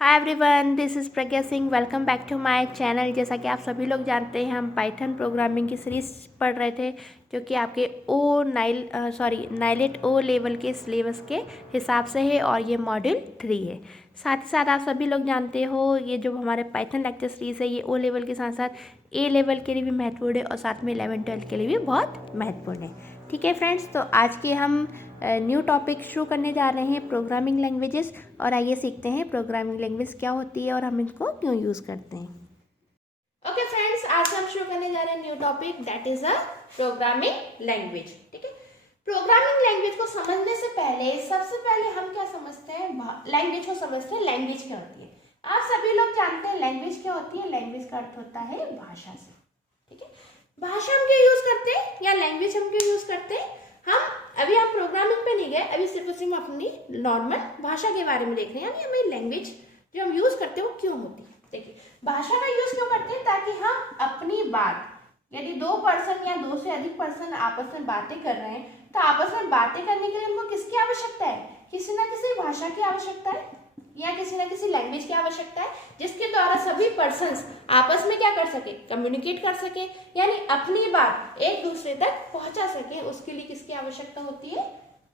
Hi everyone, this is Pragya Singh. Welcome back to my channel. जैसा कि आप सभी लोग जानते हैं, हम पाइथन प्रोग्रामिंग की सीरीज़ पढ़ रहे थे जो कि आपके नाइलेट ओ लेवल के सिलेबस के हिसाब से है और ये मॉड्यूल 3 है। साथ ही साथ आप सभी लोग जानते हो, ये जो हमारे पाइथन लेक्चर सीरीज़ है ये ओ लेवल के साथ साथ ए लेवल के लिए भी महत्वपूर्ण है और साथ में 11-12 के लिए भी बहुत महत्वपूर्ण है। ठीक है फ्रेंड्स, तो आज के हम न्यू टॉपिक शुरू करने जा रहे हैं, प्रोग्रामिंग लैंग्वेजेस। और आइए सीखते हैं प्रोग्रामिंग लैंग्वेज क्या होती है और हम इनको क्यों यूज़ करते हैं। ओके फ्रेंड्स, आज हम शुरू करने जा रहे हैं new topic, that is a programming language. ठीक है, प्रोग्रामिंग लैंग्वेज को समझने से पहले सबसे पहले हम क्या समझते हैं, लैंग्वेज को समझते हैं। लैंग्वेज क्या होती है? आप सभी लोग जानते हैं लैंग्वेज क्या होती है। लैंग्वेज का अर्थ होता है भाषा से। ठीक है, भाषा हम क्यों यूज करते हैं या लैंग्वेज हम क्यों यूज करते हैं? हम अभी आप प्रोग्रामिंग पे नहीं गए, अभी सिर्फ अपनी नॉर्मल भाषा के बारे में देख रहे हैं, यानी हमें लैंग्वेज जो हम यूज करते हैं वो क्यों होती है। देखिए, भाषा का यूज क्यों करते हैं? ताकि हम अपनी बात, यदि 2 पर्सन या 2 से अधिक पर्सन आपस में बातें कर रहे हैं तो आपस में बातें करने के लिए उनको किसकी आवश्यकता है? किसी ना किसी भाषा की आवश्यकता है या किसी ना किसी लैंग्वेज की आवश्यकता है, जिसके द्वारा सभी पर्सन्स आपस में क्या कर सके, कम्युनिकेट कर सके, यानी अपनी बात एक दूसरे तक पहुंचा सके। उसके लिए किसकी आवश्यकता होती है?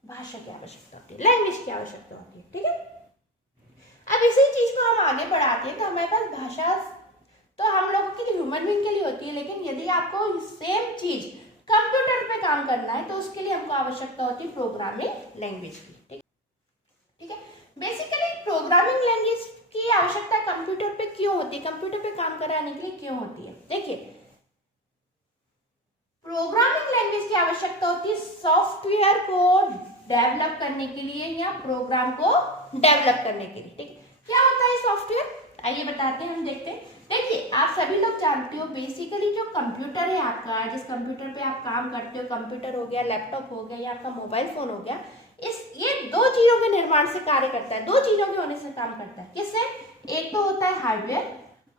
भाषा की आवश्यकता होती है, लैंग्वेज की आवश्यकता होती है। ठीक है, अब इसी चीज को हम आगे बढ़ाते हैं तो हमारे पास भाषा तो हम लोगों के लिए, ह्यूमन बीइंग के लिए होती है, लेकिन यदि आपको सेम चीज कंप्यूटर पे काम करना है तो उसके लिए हमको आवश्यकता होती है प्रोग्रामिंग लैंग्वेज की। ठीक है, बेसिकली प्रोग्रामिंग लैंग्वेज की आवश्यकता कंप्यूटर पे क्यों होती है, कंप्यूटर पे काम कराने के लिए क्यों होती है? देखिए, प्रोग्रामिंग लैंग्वेज की आवश्यकता होती है सॉफ्टवेयर को डेवलप करने के लिए या प्रोग्राम को डेवलप करने के लिए। ठीक है, क्या होता है सॉफ्टवेयर? आइए बताते हैं, हम देखते हैं। देखिए, आप सभी लोग जानते हो बेसिकली जो कंप्यूटर है आपका, जिस कंप्यूटर पे आप काम करते हो, कंप्यूटर हो गया, लैपटॉप हो गया या आपका मोबाइल फोन हो गया, ये 2 चीजों के निर्माण से कार्य करता है, 2 चीजों के होने से काम करता है। किससे? एक तो होता है हार्डवेयर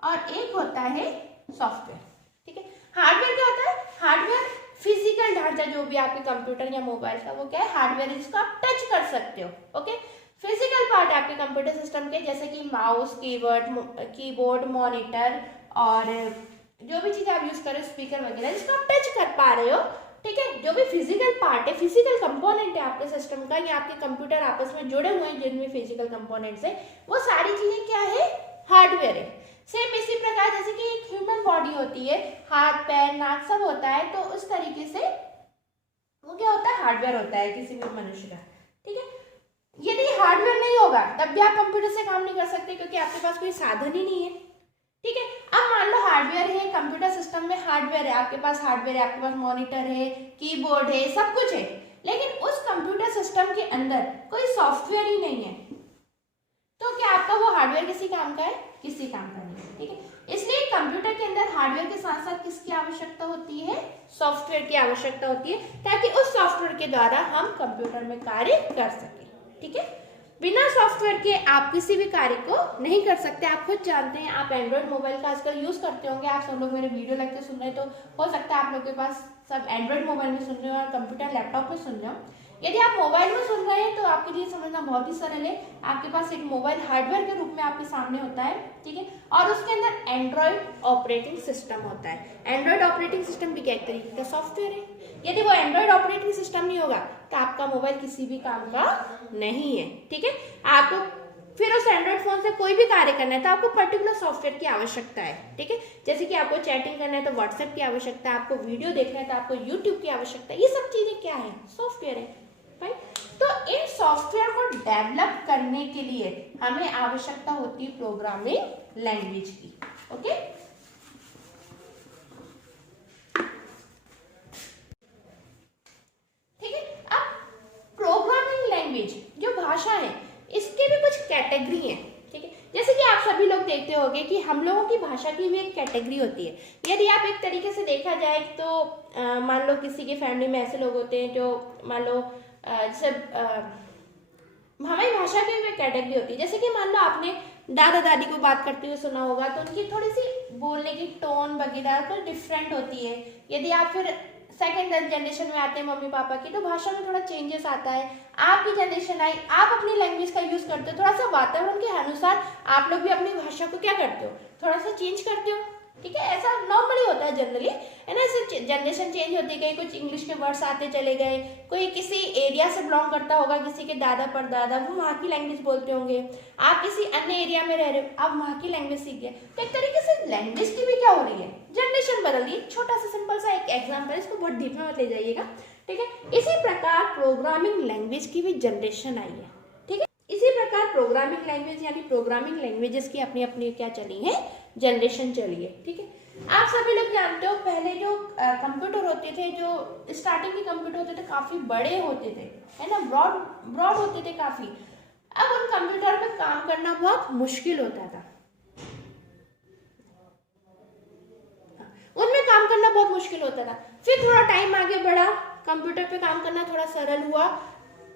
और एक होता है सॉफ्टवेयर। ठीक है, हार्डवेयर क्या होता है? हार्डवेयर फिजिकल ढांचा जो भी आपके कंप्यूटर या मोबाइल का, वो क्या है? हार्डवेयर, जिसको आप टच कर सकते हो। ओके, फिजिकल पार्ट आपके कंप्यूटर सिस्टम के, जैसे कि माउस, कीबोर्ड, मॉनिटर और जो भी चीज आप यूज कर रहे हो, स्पीकर वगैरह, जिसको आप टच कर पा रहे हो। ठीक है, जो भी फिजिकल पार्ट है, फिजिकल कंपोनेंट है आपके सिस्टम का या आपके कंप्यूटर आपस में जुड़े हुए हैं जिनमें फिजिकल कंपोनेंट्स है, वो सारी चीजें क्या है? हार्डवेयर है। सेम इसी प्रकार जैसे कि एक ह्यूमन बॉडी होती है, हाथ, पैर, नाक सब होता है, तो उस तरीके से वो क्या होता है? हार्डवेयर होता है किसी भी मनुष्य का। ठीक है, यदि हार्डवेयर नहीं होगा तब भी आप कंप्यूटर से काम नहीं कर सकते, क्योंकि आपके पास कोई साधन ही नहीं है। ठीक है, अब मान लो हार्डवेयर है, कंप्यूटर सिस्टम में हार्डवेयर है, आपके पास हार्डवेयर है, आपके पास मॉनिटर है, कीबोर्ड है, सब कुछ है, लेकिन उस कंप्यूटर सिस्टम के अंदर कोई सॉफ्टवेयर ही नहीं है, तो क्या आपका वो हार्डवेयर किसी काम का है? किसी काम का नहीं है। ठीक है, इसलिए कंप्यूटर के अंदर हार्डवेयर के साथ साथ किसकी आवश्यकता होती है? सॉफ्टवेयर की आवश्यकता होती है, ताकि उस सॉफ्टवेयर के द्वारा हम कंप्यूटर में कार्य कर सकें। ठीक है, बिना सॉफ्टवेयर के आप किसी भी कार्य को नहीं कर सकते। आप खुद जानते हैं, आप एंड्रॉइड मोबाइल का आजकल यूज करते होंगे। आप सब लोग मेरे वीडियो लेक्चर सुन रहे हैं तो हो सकता है आप लोग के पास सब एंड्रॉइड मोबाइल में सुन रहे हो और कंप्यूटर लैपटॉप में सुन रहे हो। यदि आप मोबाइल में सुन रहे हैं तो आपके लिए समझना बहुत ही सरल है। आपके पास एक मोबाइल हार्डवेयर के रूप में आपके सामने होता है। ठीक है, और उसके अंदर एंड्रॉइड ऑपरेटिंग सिस्टम होता है। एंड्रॉइड ऑपरेटिंग सिस्टम भी एक तरीके का सॉफ्टवेयर है। यदि वो एंड्रॉइड ऑपरेटिंग सिस्टम नहीं होगा तो आपका मोबाइल किसी भी काम का नहीं है। ठीक है, आपको फिर उस एंड्रॉइड फोन से कोई भी कार्य करना है तो आपको पर्टिकुलर सॉफ्टवेयर की आवश्यकता है। ठीक है, जैसे कि आपको चैटिंग करना है तो व्हाट्सएप की आवश्यकता है, आपको वीडियो देखना है तो आपको यूट्यूब की आवश्यकता है। ये सब चीजें क्या है? सॉफ्टवेयर है। तो इन सॉफ्टवेयर को डेवलप करने के लिए हमें आवश्यकता होती है प्रोग्रामिंग लैंग्वेज की। ओके, ठीक है, अब प्रोग्रामिंग लैंग्वेज जो भाषा है, इसके भी कुछ कैटेगरी है। ठीक है, जैसे कि आप सभी लोग देखते होंगे कि हम लोगों की भाषा की भी एक कैटेगरी होती है। यदि आप एक तरीके से देखा जाए तो मान लो किसी की फैमिली में ऐसे लोग होते हैं जो मान लो जैसे हमारी भाषा की भी कैटेगरी होती है। जैसे कि मान लो आपने दादा दादी को बात करते हुए सुना होगा तो उनकी थोड़ी सी बोलने की टोन वगैरह तो डिफरेंट होती है। यदि आप फिर सेकेंड जनरेशन में आते हैं मम्मी पापा की, तो भाषा में थोड़ा चेंजेस आता है। आपकी जनरेशन आई, आप अपनी लैंग्वेज का यूज करते हो, थोड़ा सा वातावरण के अनुसार आप लोग भी अपनी भाषा को क्या करते हो, थोड़ा सा चेंज करते हो, ठीक है। ऐसा नॉर्मली होता है जनरली, है ना। ऐसे जनरेशन चेंज होती गई, कुछ इंग्लिश के वर्ड्स आते चले गए, कोई किसी एरिया से बिलोंग करता होगा, किसी के दादा परदादा वो वहाँ की लैंग्वेज बोलते होंगे, आप किसी अन्य एरिया में रह रहे हो, आप वहाँ की लैंग्वेज सीख गए, तो एक तरीके से लैंग्वेज की भी क्या हो रही है, जनरेशन बदल रही है। छोटा सा सिंपल सा एक एग्जाम्पल, इसको बहुत डीप में मत ले जाइएगा, ठीक है। इसी प्रकार प्रोग्रामिंग लैंग्वेज की भी जनरेशन आई है, ठीक है। इसी प्रकार प्रोग्रामिंग लैंग्वेज यानी प्रोग्रामिंग लैंग्वेजेस की अपनी अपनी क्या चली है, जनरेशन चली है, ठीक है। आप सभी लोग जानते हो पहले जो कंप्यूटर होते थे, जो स्टार्टिंग के कंप्यूटर होते थे काफी बड़े होते थे, है ना, ब्रॉड होते थे काफी। अब उन कंप्यूटर पे काम करना बहुत मुश्किल होता था, उनमें काम करना बहुत मुश्किल होता था। फिर थोड़ा टाइम आगे बढ़ा, कंप्यूटर पे काम करना थोड़ा सरल हुआ,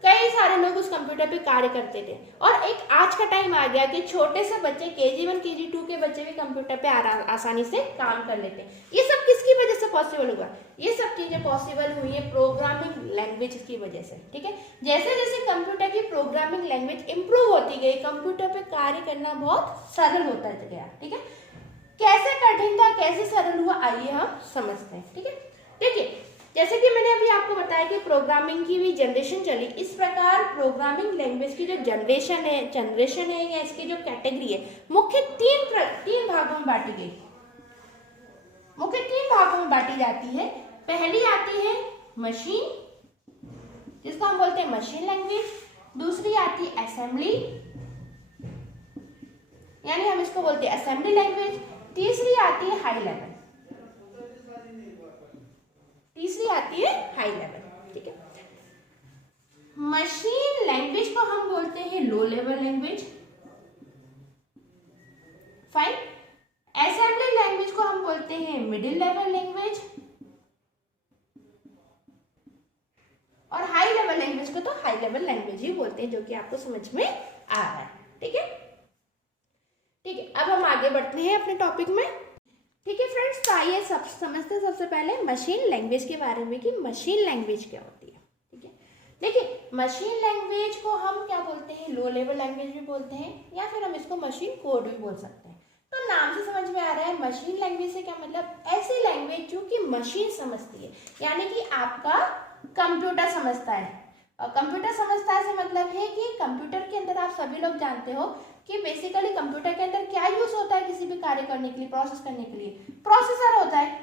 कई सारे लोग उस कंप्यूटर पे कार्य करते थे, और एक आज का टाइम आ गया कि छोटे से बच्चे KG1 KG2 के बच्चे भी कंप्यूटर पे आसानी से काम कर लेते हैं। ये सब किसकी वजह से पॉसिबल हुआ, ये सब चीजें पॉसिबल हुई है प्रोग्रामिंग लैंग्वेज की वजह से, ठीक है। जैसे जैसे कंप्यूटर की प्रोग्रामिंग लैंग्वेज इंप्रूव होती गई, कंप्यूटर पे कार्य करना बहुत सरल होता गया, ठीक है। कैसे कठिन था, कैसे सरल हुआ, आइए हम समझते हैं, ठीक है। देखिए, जैसे कि मैंने अभी आपको बताया कि प्रोग्रामिंग की भी जनरेशन चली, इस प्रकार प्रोग्रामिंग लैंग्वेज की जो जनरेशन है या इसकी जो कैटेगरी है, मुख्य तीन भागों में बांटी गई, मुख्य 3 भागों में बांटी जाती है। पहली आती है मशीन, जिसको हम बोलते हैं मशीन लैंग्वेज। दूसरी आती है असेंबली, यानी हम इसको बोलते हैं असेंबली लैंग्वेज। तीसरी आती है हाई लेवल, ठीक है। मशीन लैंग्वेज को हम बोलते हैं low level language, fine. Assembly language को हम बोलते हैं मिडिल लेवल लैंग्वेज, और हाई लेवल लैंग्वेज को तो हाई लेवल लैंग्वेज ही बोलते हैं, जो कि आपको समझ में आ रहा है, ठीक है। ठीक है, अब हम आगे बढ़ते हैं अपने टॉपिक में, ठीक है फ्रेंड्स। तो आइए समझते हैं सबसे पहले मशीन लैंग्वेज के बारे में कि मशीन लैंग्वेज क्या होती है, ठीक है। देखिए, मशीन लैंग्वेज को हम क्या बोलते हैं, लो लेवल लैंग्वेज भी बोलते हैं, या फिर हम इसको मशीन कोड भी बोल सकते हैं। तो नाम से समझ में आ रहा है मशीन लैंग्वेज से क्या मतलब, ऐसी लैंग्वेज जो कि मशीन समझती है, यानी कि आपका कंप्यूटर समझता है। और कंप्यूटर समझता है से मतलब है कि कंप्यूटर के अंदर आप सभी लोग जानते हो कि बेसिकली कंप्यूटर के अंदर क्या यूज होता है किसी भी कार्य करने के लिए, प्रोसेस करने के लिए, प्रोसेसर होता है,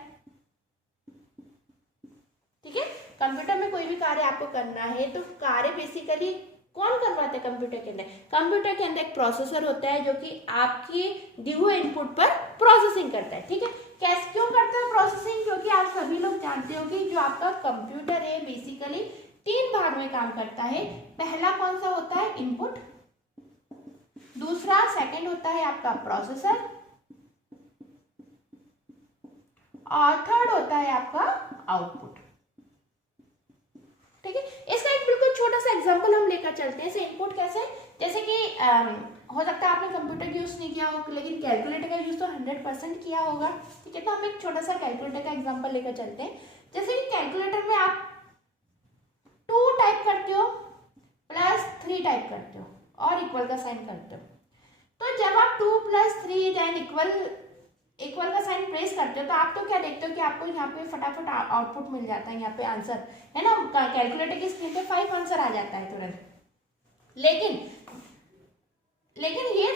ठीक है। कंप्यूटर में कोई भी कार्य आपको करना है तो कार्य बेसिकली कौन करवाता है कंप्यूटर के अंदर, कंप्यूटर के अंदर एक प्रोसेसर होता है जो कि आपकी दिए हुए इनपुट पर प्रोसेसिंग करता है, ठीक है। कैसे, क्यों करता है प्रोसेसिंग, क्योंकि आप सभी लोग जानते हो कि जो आपका कंप्यूटर है बेसिकली 3 भाग में काम करता है। पहला कौन सा होता है, इनपुट, दूसरा सेकंड होता है आपका प्रोसेसर, और थर्ड होता है आपका आउटपुट, ठीक है। इसका एक बिल्कुल छोटा सा एग्जांपल हम लेकर चलते हैं। इनपुट कैसे, जैसे कि हो सकता है आपने कंप्यूटर यूज नहीं किया हो, लेकिन कैलकुलेटर का यूज तो 100% किया होगा, ठीक है। तो हम एक छोटा सा कैलकुलेटर का एग्जांपल लेकर चलते हैं। जैसे कि कैलकुलेटर में आप 2 टाइप करते हो प्लस 3 टाइप करते हो और इक्वल का साइन करते हो। तो जब आप 2 + 3 देन इक्वल का साइन प्रेस करते हो तो आप तो क्या देखते हो कि आपको यहाँ पे फटाफट आउटपुट मिल जाता है, यहाँ पे आंसर है ना, कैलकुलेटर की स्क्रीन पे 5 आंसर आ जाता है तुरंत। लेकिन ये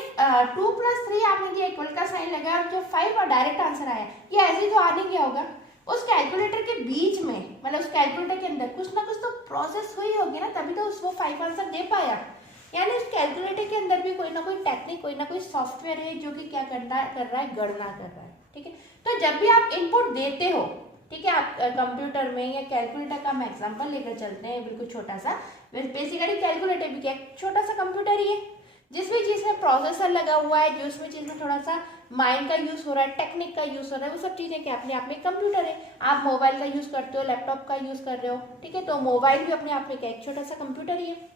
2 + 3 आपने जो इक्वल का साइन लगा और जो 5 और डायरेक्ट आंसर आया, ये ऐसे ही तो आ नहीं गया होगा। उस कैलकुलेटर के बीच में, मतलब उस कैलकुलेटर के अंदर कुछ ना कुछ तो प्रोसेस हुई होगी ना, तभी तो उसको 5 आंसर दे पाया। यानी उस कैलकुलेटर के अंदर भी कोई ना कोई टेक्निक, कोई ना कोई सॉफ्टवेयर है जो कि क्या कर रहा है, गणना कर रहा है, ठीक है। तो जब भी आप इनपुट देते हो, ठीक है, आप कंप्यूटर में या कैलकुलेटर का हम एग्जांपल लेकर चलते हैं, बिल्कुल छोटा सा। बेसिकली कैलकुलेटर भी क्या छोटा सा कंप्यूटर ही है, जिस भी चीज में प्रोसेसर लगा हुआ है, जिस भी चीज में थोड़ा सा माइंड का यूज हो रहा है, टेक्निक का यूज हो रहा है, वो सब चीजें क्या अपने आप में कंप्यूटर है। आप मोबाइल का यूज करते हो, लैपटॉप का यूज कर रहे हो, ठीक है, तो मोबाइल भी अपने आप में क्या एक छोटा सा कंप्यूटर ही है।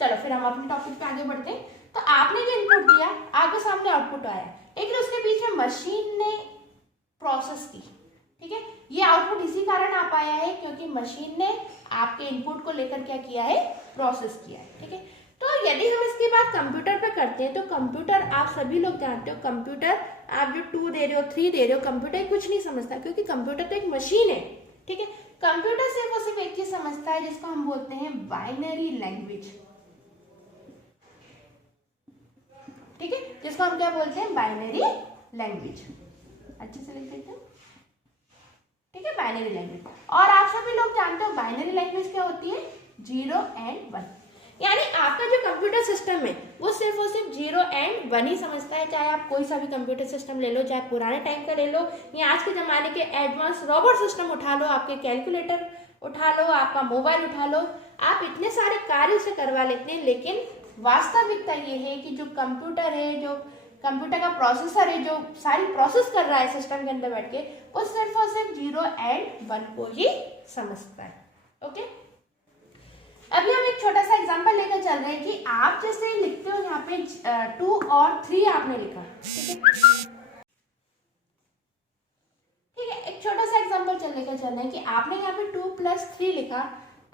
चलो फिर हम अपने टॉपिक पे आगे बढ़ते हैं। तो आपने जो इनपुट दिया, आगे सामने आउटपुट आया, लेकिन उसके बीच में मशीन ने प्रोसेस की, ठीक है। ये ये आउटपुट इसी कारण आ पाया है क्योंकि मशीन ने आपके इनपुट को लेकर क्या किया है, प्रोसेस किया है। ठीक है, तो यदि हम इसकी बात कंप्यूटर पे करते हैं तो कंप्यूटर आप सभी लोग जानते हो, कंप्यूटर आप जो 2 दे रहे हो 3 दे रहे हो, कंप्यूटर कुछ नहीं समझता क्योंकि कंप्यूटर तो एक मशीन है। ठीक है, कंप्यूटर सिर्फ और सिर्फ एक चीज समझता है जिसको हम बोलते हैं बाइनरी लैंग्वेज। ठीक है, जिसको हम क्या बोलते हैं, बाइनरी लैंग्वेज। अच्छे से लिख देते हैं। ठीक है, बाइनरी लैंग्वेज। और आप सभी लोग जानते हो बाइनरी लैंग्वेज क्या होती है, 0 and 1। यानी आपका जो कंप्यूटर सिस्टम है वो सिर्फ और सिर्फ 0 and 1 ही समझता है। चाहे आप कोई सा भी कंप्यूटर सिस्टम ले लो, चाहे पुराने टाइम का ले लो या आज के जमाने के एडवांस रोबोट सिस्टम उठा लो, आपके कैलकुलेटर उठा लो, आपका मोबाइल उठा लो, आप इतने सारे कार्य उसे करवा लेते हैं। लेकिन वास्तविकता ये है कि जो कंप्यूटर है, जो कंप्यूटर का प्रोसेसर है, जो सारी प्रोसेस कर रहा है सिस्टम के अंदर बैठ के, वो सिर्फ और सिर्फ 0 and 1 को ही समझता है। ओके, अभी हम एक छोटा सा एग्जांपल लेकर चल रहे हैं कि आप जैसे लिखते हो यहाँ पे 2 और 3 आपने लिखा। ठीक है, एक छोटा सा एग्जांपल लेकर चल रहे हैं कि आपने यहाँ पे 2 + 3 लिखा,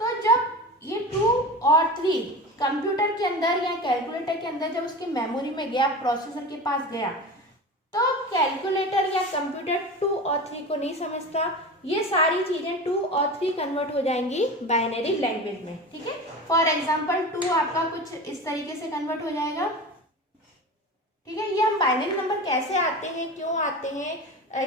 तो जब ये 2 और 3 कंप्यूटर के अंदर या कैलकुलेटर के अंदर जब उसके मेमोरी में गया, प्रोसेसर के पास गया, तो कैलकुलेटर या कंप्यूटर 2 और 3 को नहीं समझता। ये सारी चीजें 2 और 3 कन्वर्ट हो जाएंगी बाइनरी लैंग्वेज में। ठीक है, फॉर एग्जांपल 2 आपका कुछ इस तरीके से कन्वर्ट हो जाएगा। ठीक है, ये हम बाइनरी नंबर कैसे आते हैं, क्यों आते हैं,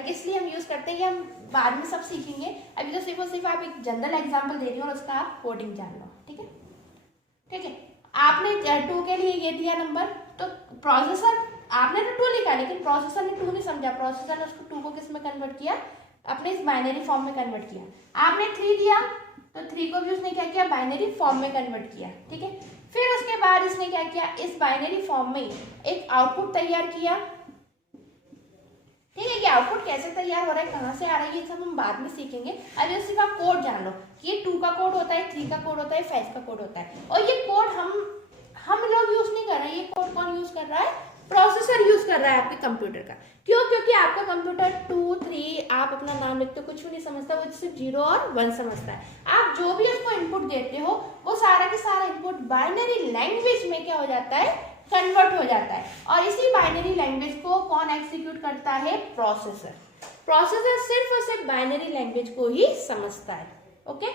किस लिए हम यूज करते हैं, ये हम बाद में सब सीखेंगे। अभी तो सिर्फ और सिर्फ आप एक जनरल एग्जांपल दे रही हो और उसका आप कोडिंग जान लो। ठीक है, ठीक है, आपने 2 के लिए ये दिया नंबर, तो प्रोसेसर आपने तो 2 लिखा लेकिन प्रोसेसर ने 2 नहीं समझा, प्रोसेसर ने उसको 2 को किस में कन्वर्ट किया, अपने इस बाइनरी फॉर्म में कन्वर्ट किया। आपने 3 दिया तो 3 को भी उसने क्या किया, बाइनरी फॉर्म में कन्वर्ट किया। ठीक है, फिर उसके बाद इसने क्या किया, इस बाइनरी फॉर्म में एक आउटपुट तैयार किया। ठीक है, ये आउटपुट कैसे तैयार हो रहा है, कहाँ से आ रहा है, ये सब हम बाद में सीखेंगे। अभी सिर्फ आप कोड जान लो कि ये 2 का कोड होता है, 3 का कोड होता है, 5 का कोड होता है। और ये कोड हम लोग यूज नहीं कर रहे हैं, ये कोड कौन यूज कर रहा है, प्रोसेसर यूज कर रहा है आपके कंप्यूटर का। क्यों, क्योंकि आपका कंप्यूटर 2, 3 आप अपना नाम लिखते हो कुछ भी नहीं समझता, वो सिर्फ 0 और 1 समझता है। आप जो भी उसको इनपुट देते हो वो सारा के सारा इनपुट बाइनरी लैंग्वेज में क्या हो जाता है, कन्वर्ट हो जाता है। और इसी बाइनरी लैंग्वेज को कौन एग्जीक्यूट करता है, प्रोसेसर। प्रोसेसर सिर्फ और सिर्फ बाइनरी लैंग्वेज को ही समझता है। ओके,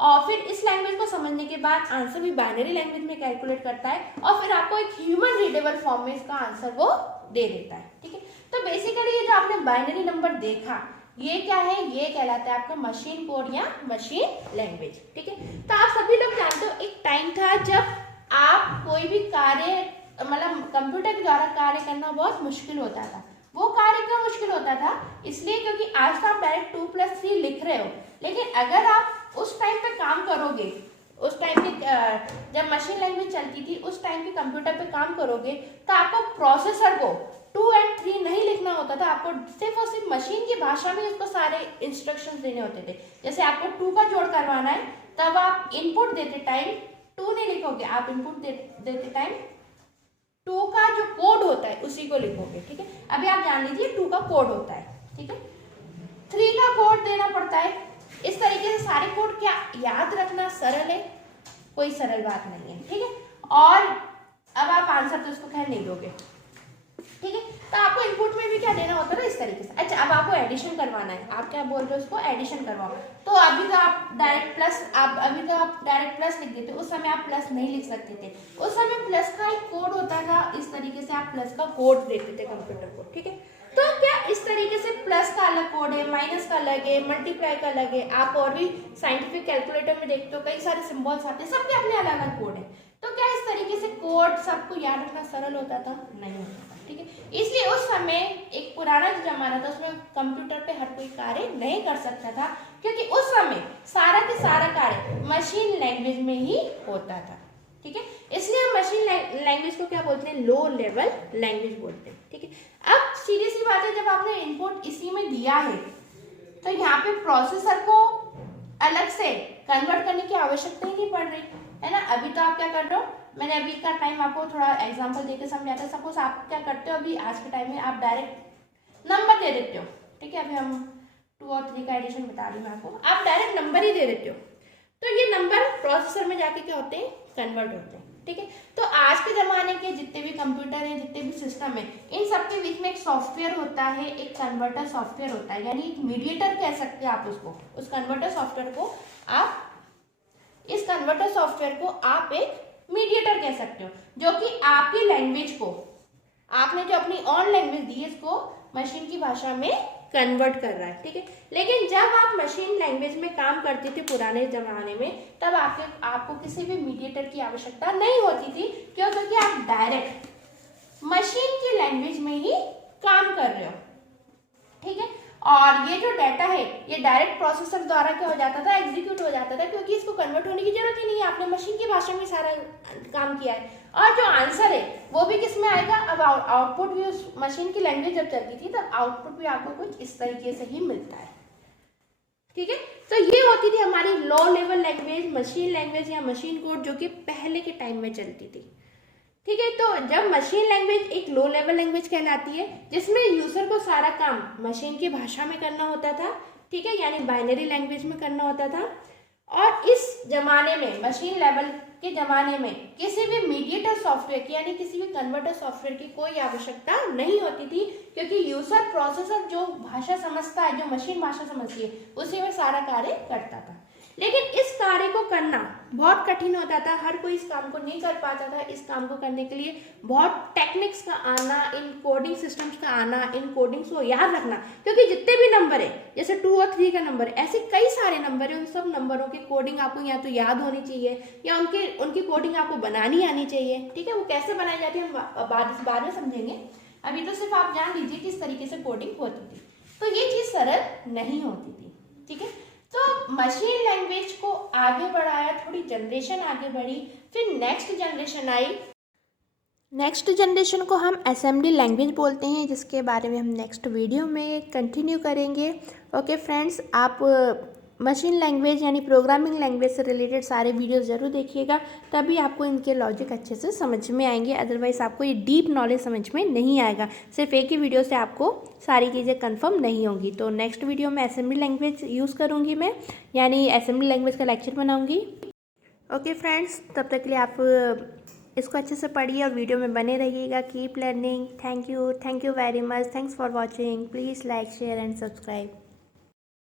और फिर इस लैंग्वेज को समझने के बाद आंसर भी बाइनरी लैंग्वेज में कैलकुलेट करता है और फिर आपको एक ह्यूमन रीडेबल फॉर्म में इसका आंसर वो दे देता है। ठीक है, तो बेसिकली ये जो आपने बाइनरी नंबर देखा, ये क्या है, ये कहलाता है आपका मशीन कोड या मशीन लैंग्वेज। ठीक है, तो आप सभी लोग जानते हो एक टाइम था जब आप कोई भी कार्य, मतलब कंप्यूटर के द्वारा कार्य करना बहुत मुश्किल होता था। वो कार्य क्यों मुश्किल होता था, इसलिए क्योंकि आज तो आप डायरेक्ट 2 + 3 लिख रहे हो, लेकिन अगर आप उस टाइम पे काम करोगे, उस टाइम पे जब मशीन लैंग्वेज चलती थी उस टाइम पे कंप्यूटर पे काम करोगे, तो आपको प्रोसेसर को 2 and 3 नहीं लिखना होता था, आपको सिर्फ और सिर्फ मशीन की भाषा में उसको सारे इंस्ट्रक्शंस देने होते थे। जैसे आपको 2 का जोड़ करवाना है, तब आप इनपुट देते टाइम 2 नहीं लिखोगे, आप इनपुट देते टाइम 2 का जो कोड होता है उसी को लिखोगे। ठीक है, अभी आप जान लीजिए 2 का कोड होता है। ठीक है, 3 का कोड देना पड़ता है। इस तरीके से सारे कोड क्या याद रखना सरल है, कोई सरल बात नहीं है। ठीक है, और अब आप आंसर तो उसको खैर नहीं दोगे। ठीक है, तो आपको इनपुट में भी क्या देना होता है ना, इस तरीके से। अच्छा, अब आपको एडिशन करवाना है, आप क्या बोल रहे हो, उसको एडिशन करवाओ, तो अभी तो आप डायरेक्ट प्लस, अभी तो आप डायरेक्ट प्लस लिख देते, उस समय आप प्लस नहीं लिख सकते थे। उस समय प्लस का एक कोड होता था, इस तरीके से आप प्लस का कोड देते थे कंप्यूटर को। ठीक है, तो क्या इस तरीके से प्लस का अलग कोड है, माइनस का अलग है, मल्टीप्लाई का अलग है। आप और भी साइंटिफिक कैलकुलेटर में देखते हो कई सारे सिंबल्स आते हैं, सबके अपने अलग अलग कोड है। तो क्या इस तरीके से कोड सबको याद रखना सरल होता था, नहीं होता था। ठीक है, इसलिए उस समय एक पुराना जो जमाना था उसमें कंप्यूटर पे हर कोई कार्य नहीं कर सकता था, क्योंकि उस समय सारा के सारा कार्य मशीन लैंग्वेज में ही होता था। ठीक है, इसलिए हम मशीन लैंग्वेज को क्या बोलते हैं, लो लेवल लैंग्वेज बोलते हैं। ठीक है, अब सीधी सी बात है, जब आपने इनपुट इसी में दिया है तो यहाँ पे प्रोसेसर को अलग से कन्वर्ट करने की आवश्यकता ही नहीं पड़ रही है ना। अभी तो आप क्या कर रहे हो, मैंने अभी का टाइम आपको थोड़ा एग्जांपल देकर समझाता है। सपोज आप क्या करते हो, अभी आज के टाइम में आप डायरेक्ट नंबर दे देते हो। ठीक है, अभी हम 2 और 3 का एडिशन बता रही हूँ मैं आपको, आप डायरेक्ट नंबर ही दे देते हो, तो ये नंबर प्रोसेसर में जाके क्या होते हैं, कन्वर्ट होते हैं। ठीक है, तो आज के ज़माने के जितने भी कंप्यूटर हैं, जितने भी सिस्टम है, इन सबके बीच में एक सॉफ्टवेयर होता है, एक कन्वर्टर सॉफ्टवेयर होता है, यानी एक मीडिएटर कह सकते हैं आप उसको। उस कन्वर्टर सॉफ्टवेयर को आप इस कन्वर्टर सॉफ्टवेयर को आप एक मीडिएटर कह सकते हो, जो कि आपकी लैंग्वेज को, आपने जो अपनी ऑन लैंग्वेज दी है, इसको मशीन की भाषा में कन्वर्ट कर रहा है। ठीक है, लेकिन जब आप मशीन लैंग्वेज में काम करते थे पुराने जमाने में, तब आपको किसी भी मीडिएटर की आवश्यकता नहीं होती थी। क्यों? क्योंकि आप डायरेक्ट मशीन की लैंग्वेज में ही काम कर रहे हो। ठीक है, और ये जो डाटा है ये डायरेक्ट प्रोसेसर द्वारा क्या हो जाता था, एग्जीक्यूट हो जाता था, क्योंकि इसको कन्वर्ट होने की जरूरत ही नहीं है, आपने मशीन की भाषा में सारा काम किया है। और जो आंसर है वो भी किस में आएगा, अब आउटपुट भी उस मशीन की लैंग्वेज जब चलती थी तब आउटपुट भी आपको कुछ इस तरीके से ही मिलता है। ठीक है, तो ये होती थी हमारी low level language, machine language या मशीन कोड, जो कि पहले के टाइम में चलती थी। ठीक है, तो जब मशीन लैंग्वेज एक लो लेवल लैंग्वेज कहलाती है, जिसमें यूजर को सारा काम मशीन की भाषा में करना होता था। ठीक है, यानी बाइनरी लैंग्वेज में करना होता था। और इस जमाने में, मशीन लेवल के जमाने में, किसी भी मीडिएटर सॉफ्टवेयर की, यानी किसी भी कन्वर्टर सॉफ्टवेयर की कोई आवश्यकता नहीं होती थी, क्योंकि यूजर प्रोसेसर जो भाषा समझता है, जो मशीन भाषा समझती है, उसी में सारा कार्य करता था। लेकिन इस कार्य को करना बहुत कठिन होता था, हर कोई इस काम को नहीं कर पाता था। इस काम को करने के लिए बहुत टेक्निक्स का आना, इन कोडिंग सिस्टम्स का आना, इन कोडिंग्स को याद रखना, क्योंकि जितने भी नंबर है, जैसे 2 और 3 का नंबर, ऐसे कई सारे नंबर है, उन सब नंबरों की कोडिंग आपको या तो याद होनी चाहिए या उनकी कोडिंग आपको बनानी आनी चाहिए। ठीक है, वो कैसे बनाई जाती है हम बाद में समझेंगे, अभी तो सिर्फ आप जान लीजिए किस तरीके से कोडिंग होती थी। तो ये चीज़ सरल नहीं होती थी। ठीक है, तो मशीन लैंग्वेज को आगे बढ़ाया, थोड़ी जनरेशन आगे बढ़ी, फिर नेक्स्ट जनरेशन आई। नेक्स्ट जनरेशन को हम असेंबली लैंग्वेज बोलते हैं, जिसके बारे में हम नेक्स्ट वीडियो में कंटिन्यू करेंगे। ओके फ्रेंड्स, आप मशीन लैंग्वेज यानी प्रोग्रामिंग लैंग्वेज से रिलेटेड सारे वीडियोस ज़रूर देखिएगा, तभी आपको इनके लॉजिक अच्छे से समझ में आएंगे। अदरवाइज़ आपको ये डीप नॉलेज समझ में नहीं आएगा, सिर्फ एक ही वीडियो से आपको सारी चीज़ें कंफर्म नहीं होंगी। तो नेक्स्ट वीडियो में असेंबली लैंग्वेज यूज़ करूँगी मैं, यानी असेंबली लैंग्वेज का लेक्चर बनाऊँगी। ओके फ्रेंड्स, तब तक के लिए आप इसको अच्छे से पढ़िए और वीडियो में बने रहिएगा। Keep learning. Thank you very much. Thanks for watching. Please like, share and subscribe.